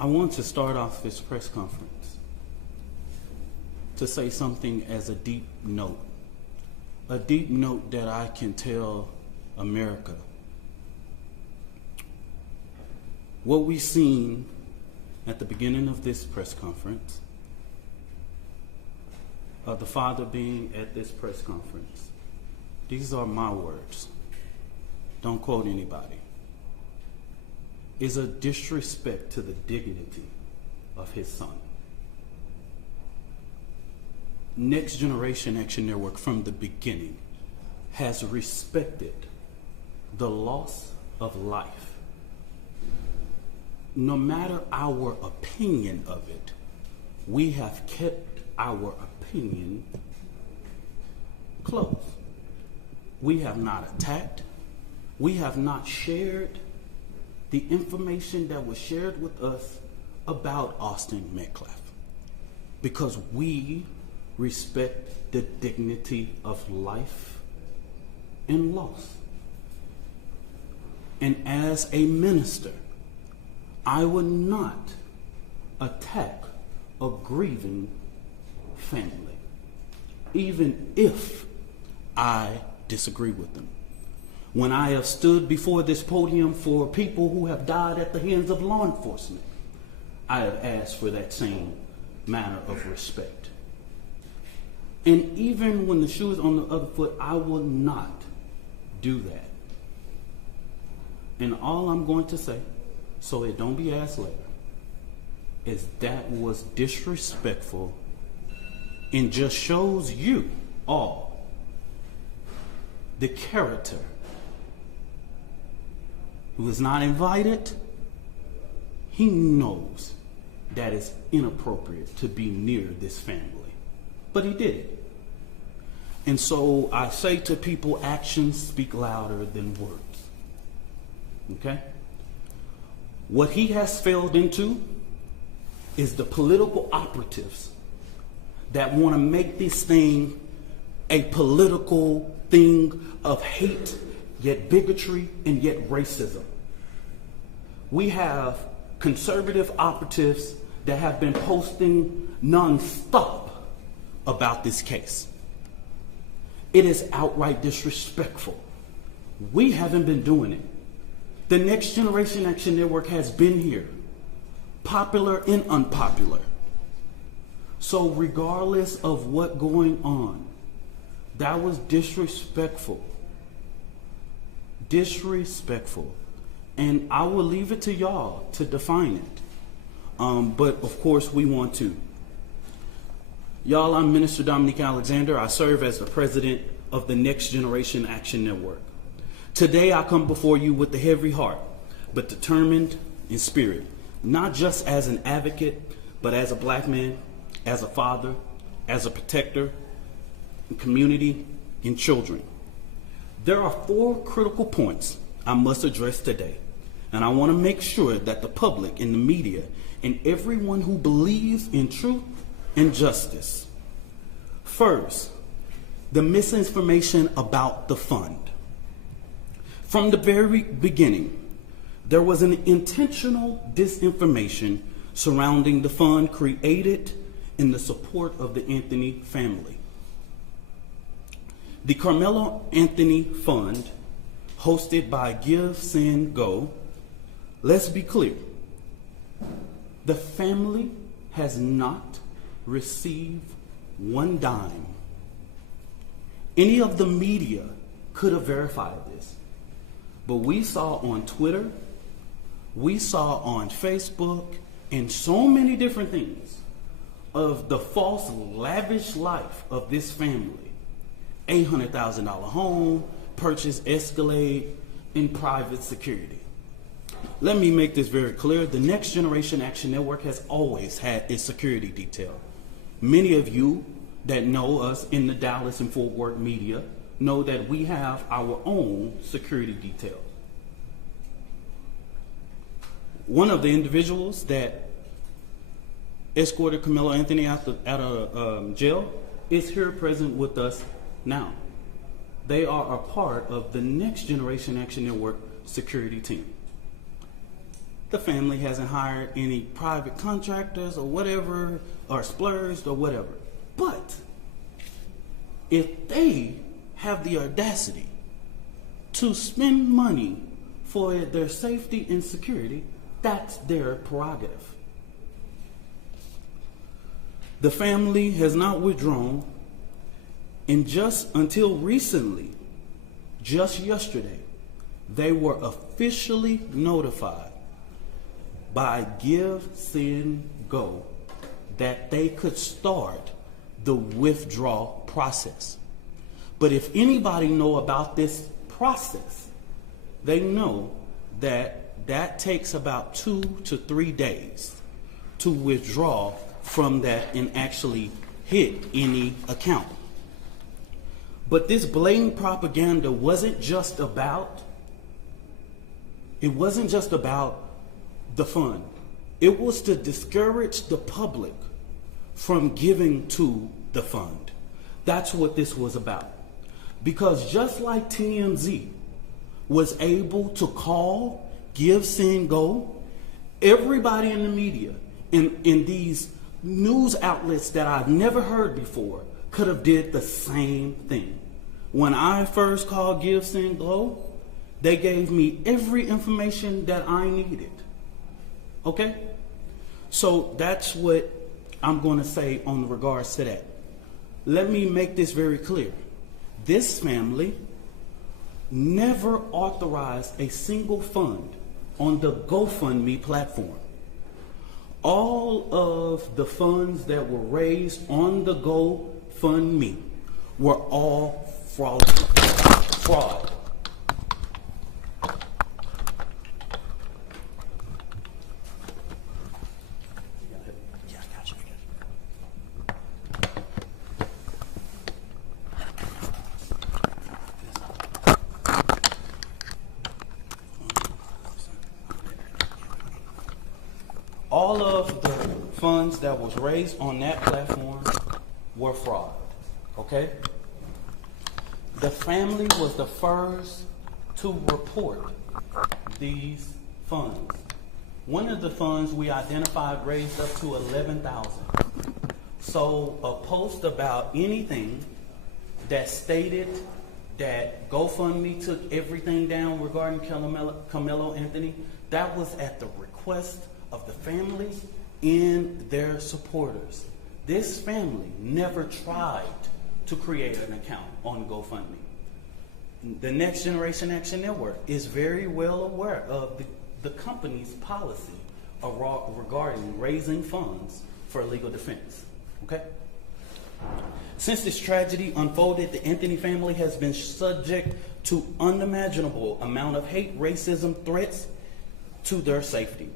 I want to start off this press conference to say something as a deep note that I can tell America. What we've seen at the beginning of this press conference, the father being at this press conference, these are my words, don't quote anybody, is a disrespect to the dignity of his son. Next Generation Action Network from the beginning has respected the loss of life. No matter our opinion of it, we have kept our opinion close. We have not attacked. We have not shared the information that was shared with us about Austin Metcalf, because we respect the dignity of life and loss. And as a minister, I would not attack a grieving family, even if I disagree with them. When I have stood before this podium for people who have died at the hands of law enforcement, I have asked for that same manner of respect. And even when the shoe is on the other foot, I will not do that. And all I'm going to say, so it don't be asked later, is that was disrespectful and just shows you all the character who is not invited. He knows that it's inappropriate to be near this family, but he did it. And so I say to people, actions speak louder than words. Okay? What he has failed into is the political operatives that want to make this thing a political thing of hate, yet bigotry, and yet racism. We have conservative operatives that have been posting nonstop about this case. It is outright disrespectful. We haven't been doing it. The Next Generation Action Network has been here, popular and unpopular. So regardless of what's going on, that was disrespectful. Disrespectful. And I will leave it to y'all to define it. But of course we want to. Y'all, I'm Minister Dominique Alexander. I serve as the president of the Next Generation Action Network. Today I come before you with a heavy heart, but determined in spirit, not just as an advocate, but as a black man, as a father, as a protector, community, and children. There are 4 critical points I must address today, and I want to make sure that the public and the media and everyone who believes in truth and justice. First, the misinformation about the fund. From the very beginning, there was an intentional disinformation surrounding the fund created in the support of the Anthony family. The Karmelo Anthony Fund, hosted by Give, Send, Go, let's be clear, the family has not received one dime. Any of the media could have verified this, but we saw on Twitter, we saw on Facebook, and so many different things of the false, lavish life of this family. $800,000 home, purchase Escalade, and private security. Let me make this very clear. The Next Generation Action Network has always had its security detail. Many of you that know us in the Dallas and Fort Worth media know that we have our own security detail. One of the individuals that escorted Karmelo Anthony out of jail is here present with us now. They are a part of the Next Generation Action Network security team. The family hasn't hired any private contractors or whatever, or splurged or whatever. But if they have the audacity to spend money for their safety and security, that's their prerogative. The family has not withdrawn, and just until recently, just yesterday, they were officially notified by Give, Send, Go that they could start the withdrawal process. But if anybody know about this process, they know that that takes about 2 to 3 days to withdraw from that and actually hit any account. But this blatant propaganda wasn't just about the fund. It was to discourage the public from giving to the fund. That's what this was about. Because just like TMZ was able to call, give, send, go, everybody in the media, in these news outlets that I've never heard before, could have did the same thing. When I first called Give, Send, Go, they gave me every information that I needed. Okay? So that's what I'm going to say on regards to that. Let me make this very clear. This family never authorized a single fund on the GoFundMe platform. All of the funds that were raised on the GoFundMe were all fraud. All of the funds that was raised on that platform were fraud, okay? The family was the first to report these funds. One of the funds we identified raised up to $11,000. So a post about anything that stated that GoFundMe took everything down regarding Karmelo Anthony, that was at the request of the family and their supporters. This family never tried to create an account on GoFundMe. The Next Generation Action Network is very well aware of the company's policy regarding raising funds for legal defense. Okay? Since this tragedy unfolded, the Anthony family has been subject to unimaginable amount of hate, racism, threats to their safety.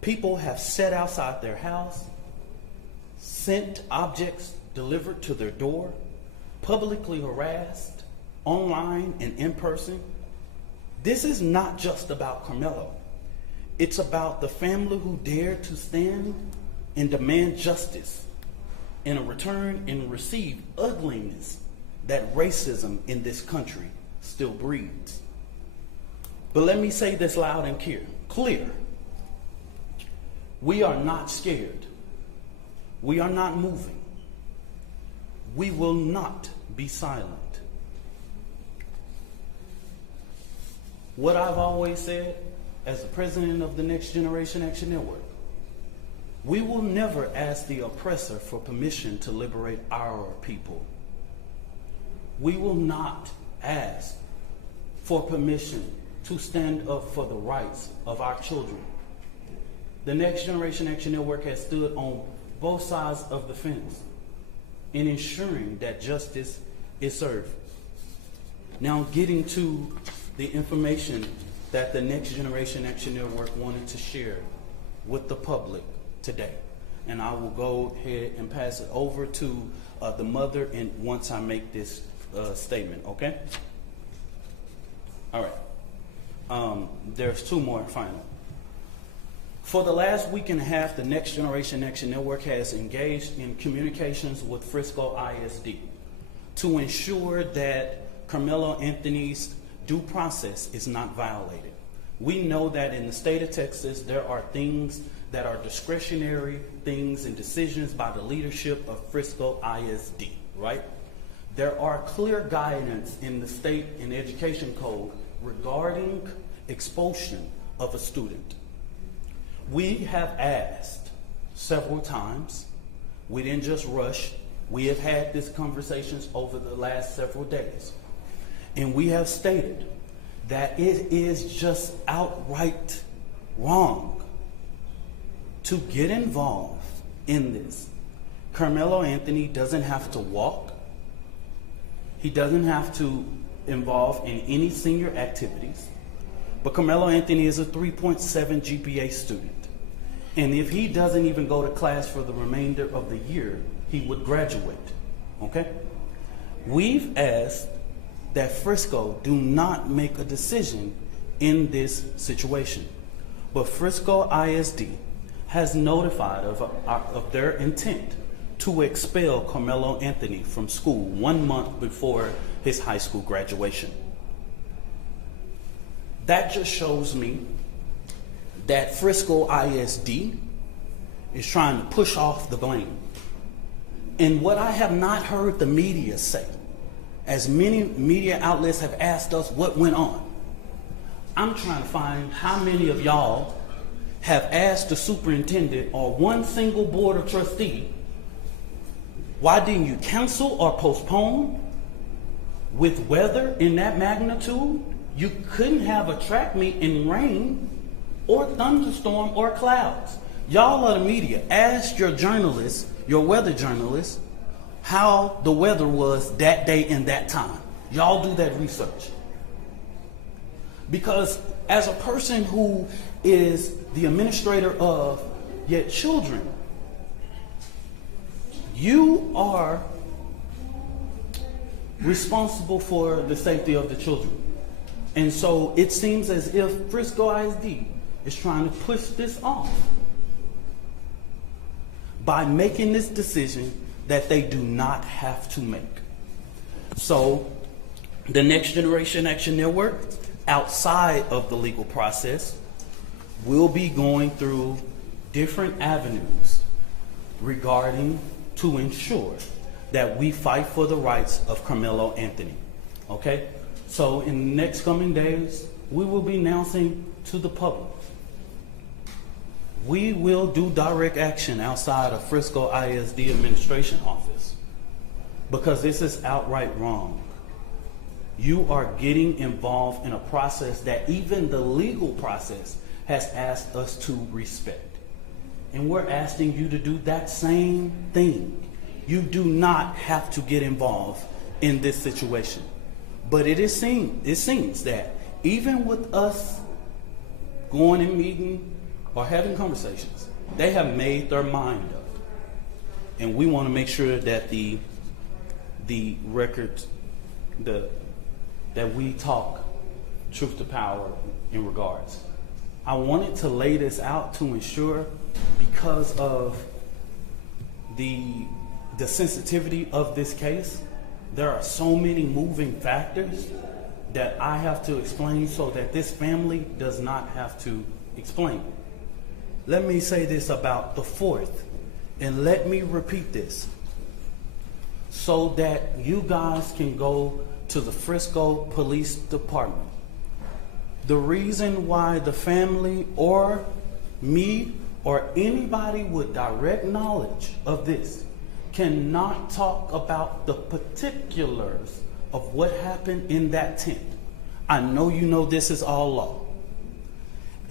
People have sat outside their house, sent objects delivered to their door, publicly harassed, online and in person. This is not just about Karmelo. It's about the family who dared to stand and demand justice in a return and receive ugliness that racism in this country still breeds. But let me say this loud and clear. We are not scared. We are not moving. We will not be silent. What I've always said as the president of the Next Generation Action Network, we will never ask the oppressor for permission to liberate our people. We will not ask for permission to stand up for the rights of our children. The Next Generation Action Network has stood on both sides of the fence in ensuring that justice is served. Now, getting to the information that the Next Generation Action Network wanted to share with the public today. And I will go ahead and pass it over to the mother and once I make this statement, okay? All right. There's two more final. For the last week and a half, the Next Generation Action Network has engaged in communications with Frisco ISD to ensure that Karmelo Anthony's due process is not violated. We know that in the state of Texas, there are things that are discretionary things and decisions by the leadership of Frisco ISD, right? There are clear guidance in the state and education code regarding expulsion of a student. We have asked several times. We didn't just rush. We have had these conversations over the last several days. And we have stated that it is just outright wrong to get involved in this. Karmelo Anthony doesn't have to walk. He doesn't have to involve in any senior activities. But Karmelo Anthony is a 3.7 GPA student. And if he doesn't even go to class for the remainder of the year, he would graduate, okay? We've asked that Frisco do not make a decision in this situation. But Frisco ISD has notified of their intent to expel Karmelo Anthony from school 1 month before his high school graduation. That just shows me that Frisco ISD is trying to push off the blame. And what I have not heard the media say, as many media outlets have asked us what went on, I'm trying to find how many of y'all have asked the superintendent or one single board of trustee, why didn't you cancel or postpone? With weather in that magnitude, you couldn't have a track meet in rain or thunderstorm or clouds. Y'all are the media. Ask your journalists, your weather journalists, how the weather was that day and that time. Y'all do that research. Because as a person who is the administrator of your children, you are responsible for the safety of the children. And so it seems as if Frisco ISD is trying to push this off by making this decision that they do not have to make. So the Next Generation Action Network, outside of the legal process, will be going through different avenues regarding to ensure that we fight for the rights of Karmelo Anthony. Okay? So in the next coming days, we will be announcing to the public. We will do direct action outside of Frisco ISD administration office because this is outright wrong. You are getting involved in a process that even the legal process has asked us to respect. And we're asking you to do that same thing. You do not have to get involved in this situation. But it seems that even with us going and meeting or having conversations, they have made their mind up. And we want to make sure that the records, that we talk truth to power in regards. I wanted to lay this out to ensure, because of the sensitivity of this case, there are so many moving factors that I have to explain so that this family does not have to explain. Let me say this about the 4th, and let me repeat this so that you guys can go to the Frisco Police Department. The reason why the family or me or anybody with direct knowledge of this cannot talk about the particulars of what happened in that tent, I know you know this is all law,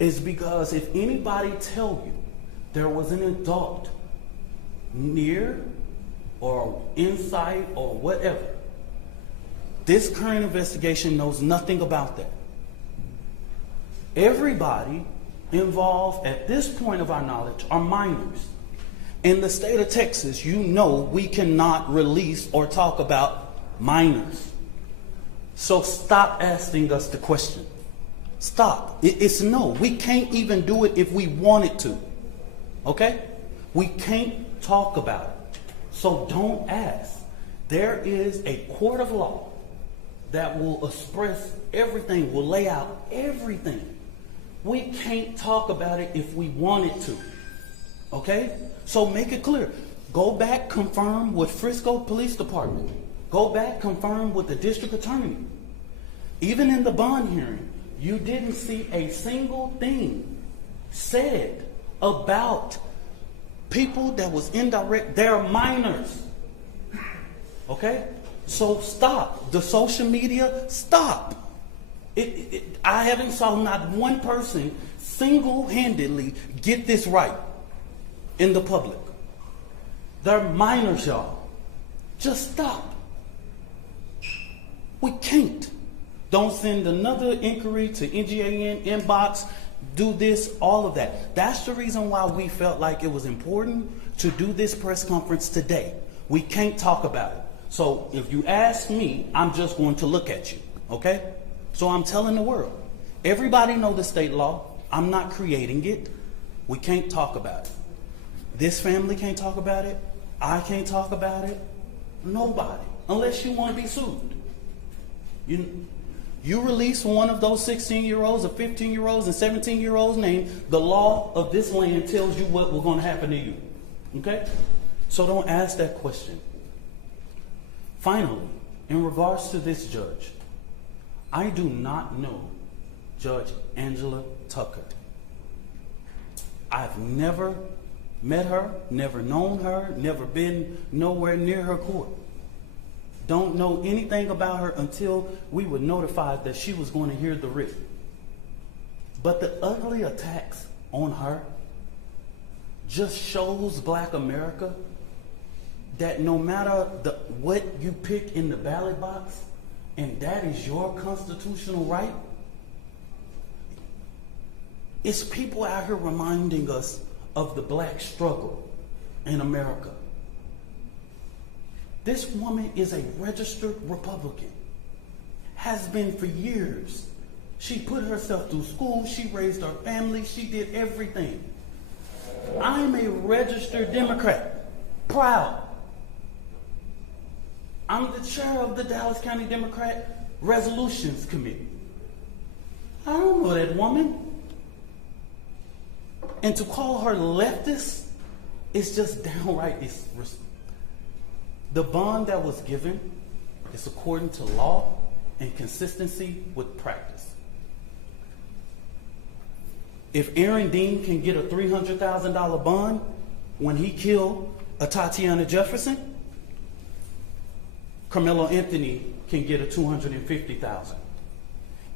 is because if anybody tell you there was an adult near or inside or whatever, this current investigation knows nothing about that. Everybody involved at this point of our knowledge are minors. In the state of Texas, you know we cannot release or talk about minors. So stop asking us the question. Stop. It's no. We can't even do it if we wanted to. Okay? We can't talk about it. So don't ask. There is a court of law that will express everything, will lay out everything We can't talk about it if we wanted to. Okay? So make it clear. Go back, confirm with Frisco Police Department. Go back, confirm with the district attorney. Even in the bond hearing, you didn't see a single thing said about people that was indirect. They're minors. Okay? So stop. The social media, stop. I haven't saw not one person single-handedly get this right in the public. They're minors, y'all. Just stop. We can't. Don't send another inquiry to NGAN inbox. Do this, all of that. That's the reason why we felt like it was important to do this press conference today. We can't talk about it. So if you ask me, I'm just going to look at you, okay? So I'm telling the world. Everybody know the state law. I'm not creating it. We can't talk about it. This family can't talk about it. I can't talk about it. Nobody, unless you want to be sued. You release one of those 16-year-olds or 15-year-olds and 17-year-olds' name, the law of this land tells you what was going to happen to you. Okay? So don't ask that question. Finally, in regards to this judge, I do not know Judge Angela Tucker. I've never met her, never known her, never been nowhere near her court. Don't know anything about her until we were notified that she was going to hear the writ. But the ugly attacks on her just shows Black America that no matter what you pick in the ballot box, and that is your constitutional right, it's people out here reminding us of the Black struggle in America. This woman is a registered Republican, has been for years. She put herself through school, she raised her family, she did everything. I'm a registered Democrat, proud. I'm the chair of the Dallas County Democrat Resolutions Committee. I don't know that woman. And to call her leftist is just downright disrespectful. The bond that was given is according to law and consistency with practice. If Aaron Dean can get a $300,000 bond when he killed a Tatiana Jefferson, Karmelo Anthony can get a $250,000.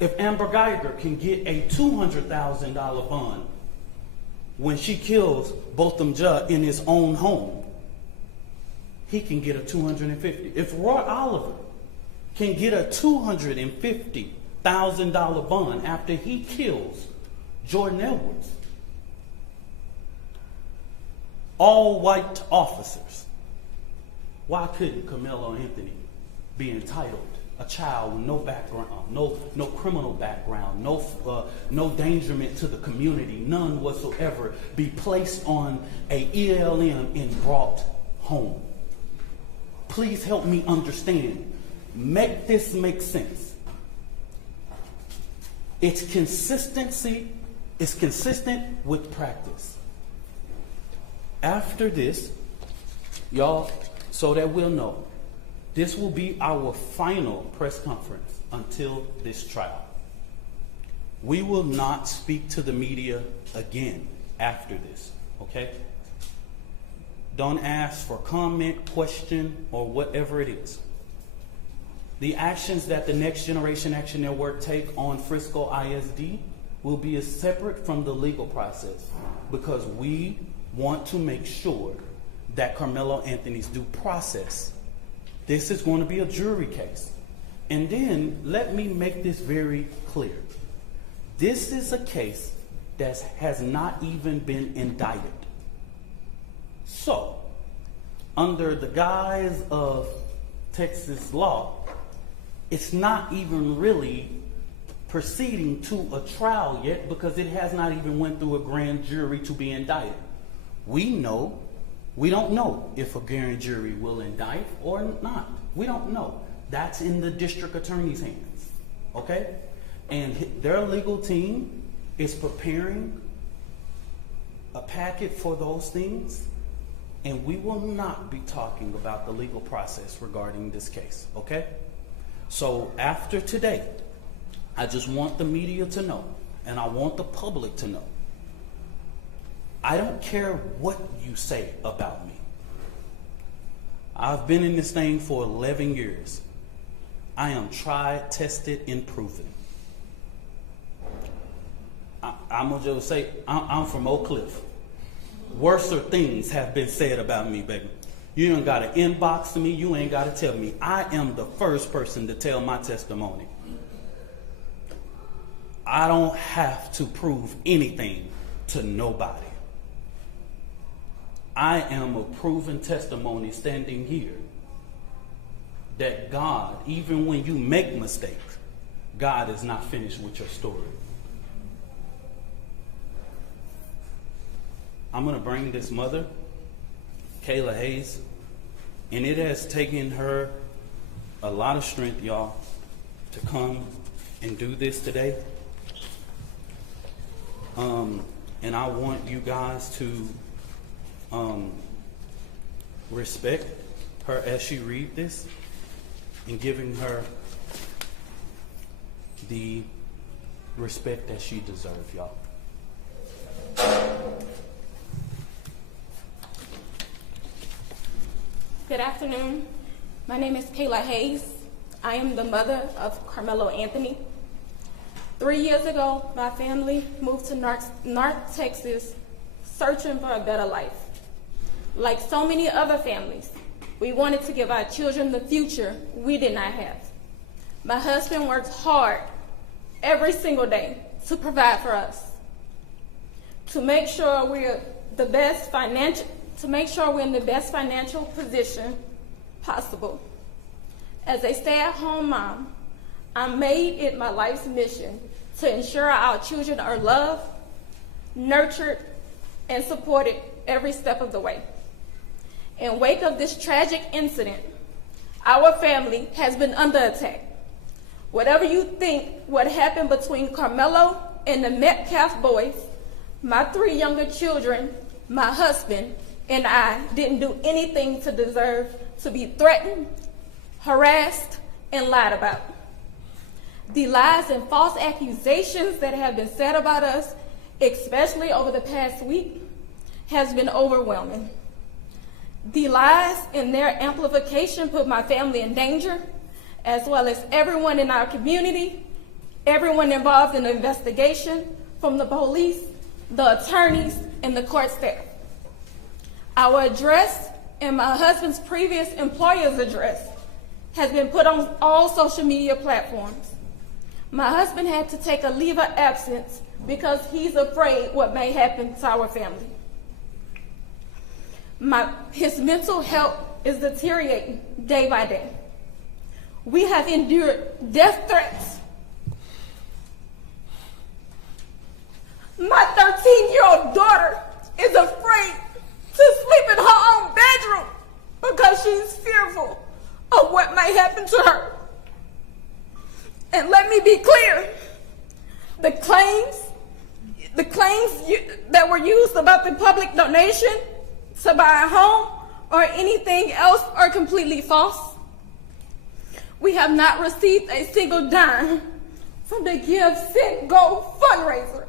If Amber Geiger can get a $200,000 bond when she kills Botham Judge in his own home, he can get a $250,000. If Roy Oliver can get a $250,000 bond after he kills Jordan Edwards, all white officers, why couldn't Karmelo Anthony be entitled? A child with no background, no criminal background, no endangerment to the community, none whatsoever, be placed on a ELM and brought home. Please help me understand. Make this make sense. It's consistency. It's consistent with practice. After this, y'all, so that we'll know, this will be our final press conference until this trial. We will not speak to the media again after this, okay? Don't ask for comment, question, or whatever it is. The actions that the Next Generation Action Network take on Frisco ISD will be separate from the legal process because we want to make sure that Karmelo Anthony's due process. This is going to be a jury case. And then let me make this very clear. This is a case that has not even been indicted. So, under the guise of Texas law, it's not even really proceeding to a trial yet because it has not even went through a grand jury to be indicted. We don't know if a grand jury will indict or not. We don't know. That's in the district attorney's hands, okay? And their legal team is preparing a packet for those things, and we will not be talking about the legal process regarding this case, okay? So after today, I just want the media to know, and I want the public to know, I don't care what you say about me. I've been in this thing for 11 years. I am tried, tested, and proven. I'm going to just say, I'm from Oak Cliff. Worser things have been said about me, baby. You ain't got to inbox me. You ain't got to tell me. I am the first person to tell my testimony. I don't have to prove anything to nobody. I am a proven testimony standing here that God, even when you make mistakes, God is not finished with your story. I'm going to bring this mother, Kayla Hayes, and it has taken her a lot of strength, y'all, to come and do this today. And I want you guys to respect her as she read this and giving her the respect that she deserves, y'all. Good afternoon. My name is Kayla Hayes. I am the mother of Karmelo Anthony. 3 years ago, my family moved to North Texas searching for a better life. Like so many other families, we wanted to give our children the future we did not have. My husband works hard every single day to provide for us, to make sure we're in the best financial position possible. As a stay-at-home mom, I made it my life's mission to ensure our children are loved, nurtured, and supported every step of the way. In wake of this tragic incident, our family has been under attack. Whatever you think what happened between Karmelo and the Metcalf boys, my 3 younger children, my husband, and I didn't do anything to deserve to be threatened, harassed, and lied about. The lies and false accusations that have been said about us, especially over the past week, has been overwhelming. The lies and their amplification put my family in danger, as well as everyone in our community, everyone involved in the investigation, from the police, the attorneys, and the court staff. Our address and my husband's previous employer's address has been put on all social media platforms. My husband had to take a leave of absence because he's afraid what may happen to our family. His mental health is deteriorating day by day. We have endured death threats. My 13-year-old daughter is afraid to sleep in her own bedroom because she's fearful of what may happen to her. And let me be clear, the claims that were used about the public donation to buy a home or anything else are completely false. We have not received a single dime from the Give, Send, Go fundraiser.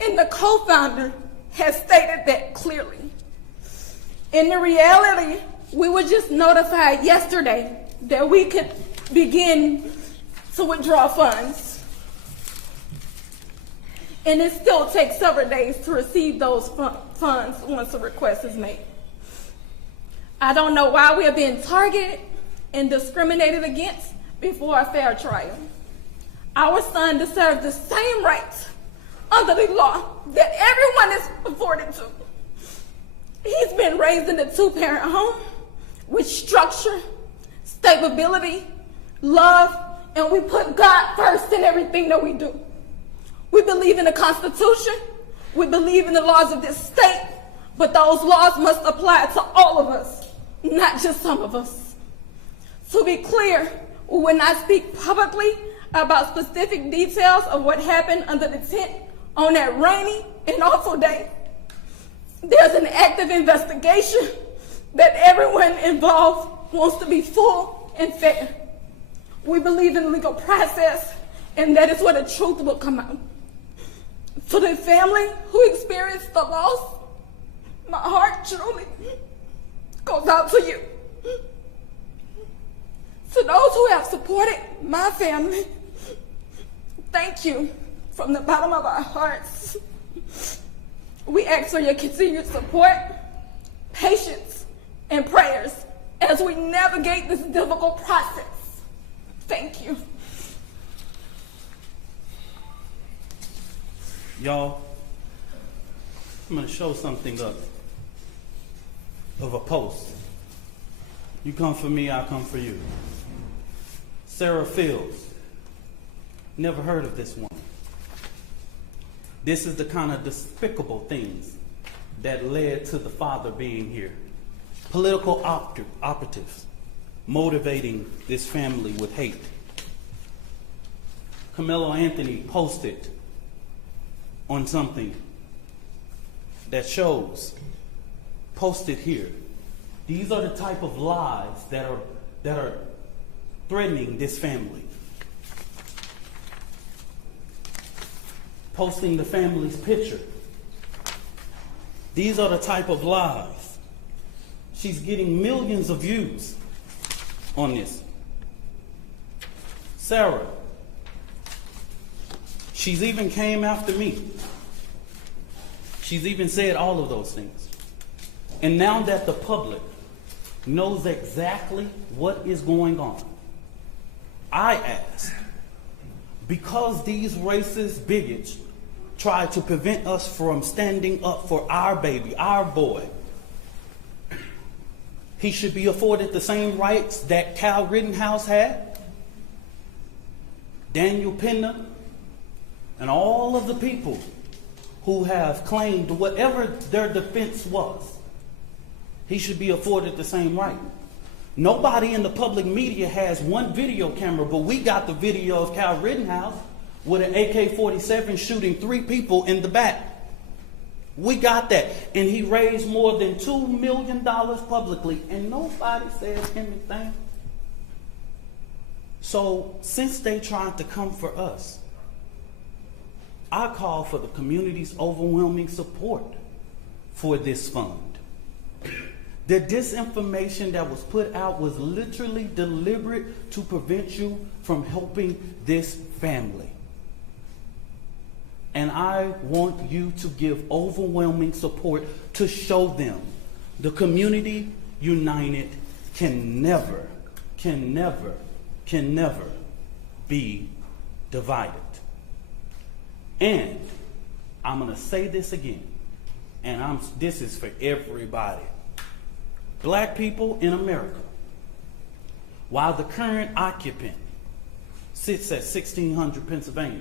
And the co-founder has stated that clearly. In the reality, we were just notified yesterday that we could begin to withdraw funds. And it still takes several days to receive those funds once a request is made. I don't know why we are being targeted and discriminated against before a fair trial. Our son deserves the same rights under the law that everyone is afforded to. He's been raised in a 2-parent home with structure, stability, love, and we put God first in everything that we do. We believe in the Constitution, we believe in the laws of this state, but those laws must apply to all of us, not just some of us. To be clear, we will not speak publicly about specific details of what happened under the tent on that rainy and awful day. There's an active investigation that everyone involved wants to be full and fair. We believe in the legal process, and that is where the truth will come out. To the family who experienced the loss, my heart truly goes out to you. To those who have supported my family, thank you from the bottom of our hearts. We ask for your continued support, patience, and prayers as we navigate this difficult process. Thank you. Y'all, I'm going to show something of a post. You come for me, I come for you. Sarah Fields. Never heard of this woman. This is the kind of despicable things that led to the father being here. Political operatives motivating this family with hate. Karmelo Anthony posted on something that shows, posted here. These are the type of lies that are threatening this family. Posting the family's picture. These are the type of lies. She's getting millions of views on this. Sarah, she's even came after me. She's even said all of those things. And now that the public knows exactly what is going on, I ask, because these racist bigots try to prevent us from standing up for our baby, our boy, he should be afforded the same rights that Kyle Rittenhouse had, Daniel Penna, and all of the people who have claimed whatever their defense was. He should be afforded the same right. Nobody in the public media has one video camera, but we got the video of Kyle Rittenhouse with an AK-47 shooting 3 people in the back. We got that. And he raised more than $2 million publicly, and nobody says anything. So since they tried to come for us, I call for the community's overwhelming support for this fund. The disinformation that was put out was literally deliberate to prevent you from helping this family. And I want you to give overwhelming support to show them the community united can never be divided. And I'm going to say this again, and this is for everybody. Black people in America, while the current occupant sits at 1600 Pennsylvania,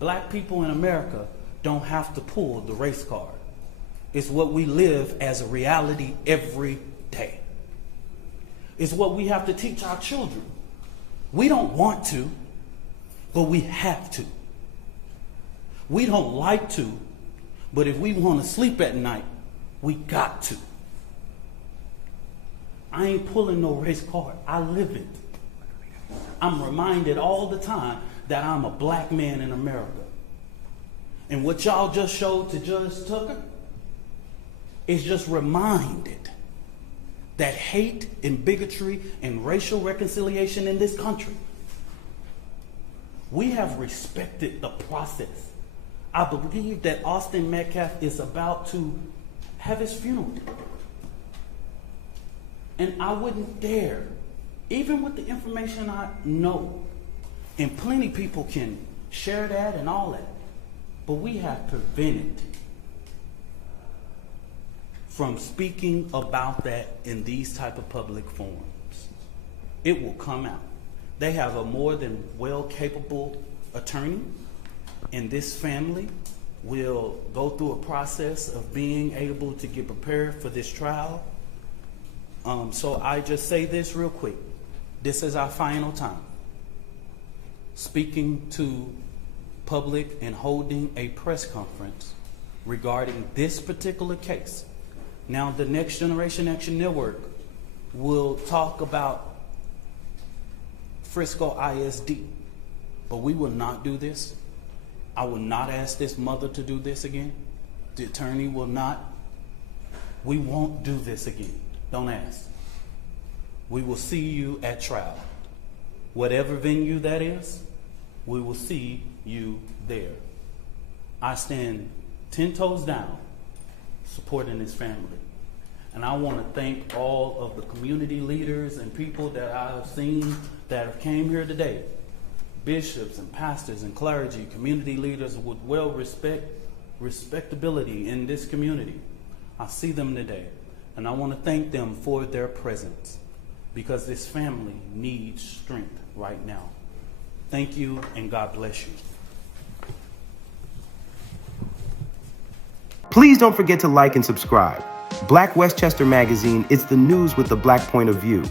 black people in America don't have to pull the race card. It's what we live as a reality every day. It's what we have to teach our children. We don't want to, but we have to. We don't like to, but if we want to sleep at night, we got to. I ain't pulling no race card. I live it. I'm reminded all the time that I'm a black man in America. And what y'all just showed to Judge Tucker is just reminded that hate and bigotry and racial reconciliation in this country, we have respected the process. I believe that Austin Metcalf is about to have his funeral. And I wouldn't dare, even with the information I know, and plenty people can share that and all that, but we have prevented from speaking about that in these type of public forums. It will come out. They have a more than well-capable attorney, and this family will go through a process of being able to get prepared for this trial. So I just say this real quick. This is our final time speaking to public and holding a press conference regarding this particular case. Now, the Next Generation Action Network will talk about Frisco ISD, but we will not do this. I will not ask this mother to do this again. The attorney will not. We won't do this again. Don't ask. We will see you at trial. Whatever venue that is, we will see you there. I stand 10 toes down supporting this family. And I want to thank all of the community leaders and people that I have seen that have came here today. Bishops and pastors and clergy, community leaders with respectability in this community. I see them today. And I want to thank them for their presence, because this family needs strength right now. Thank you, and God bless you. Please don't forget to like and subscribe. Black Westchester Magazine is the news with the Black point of view.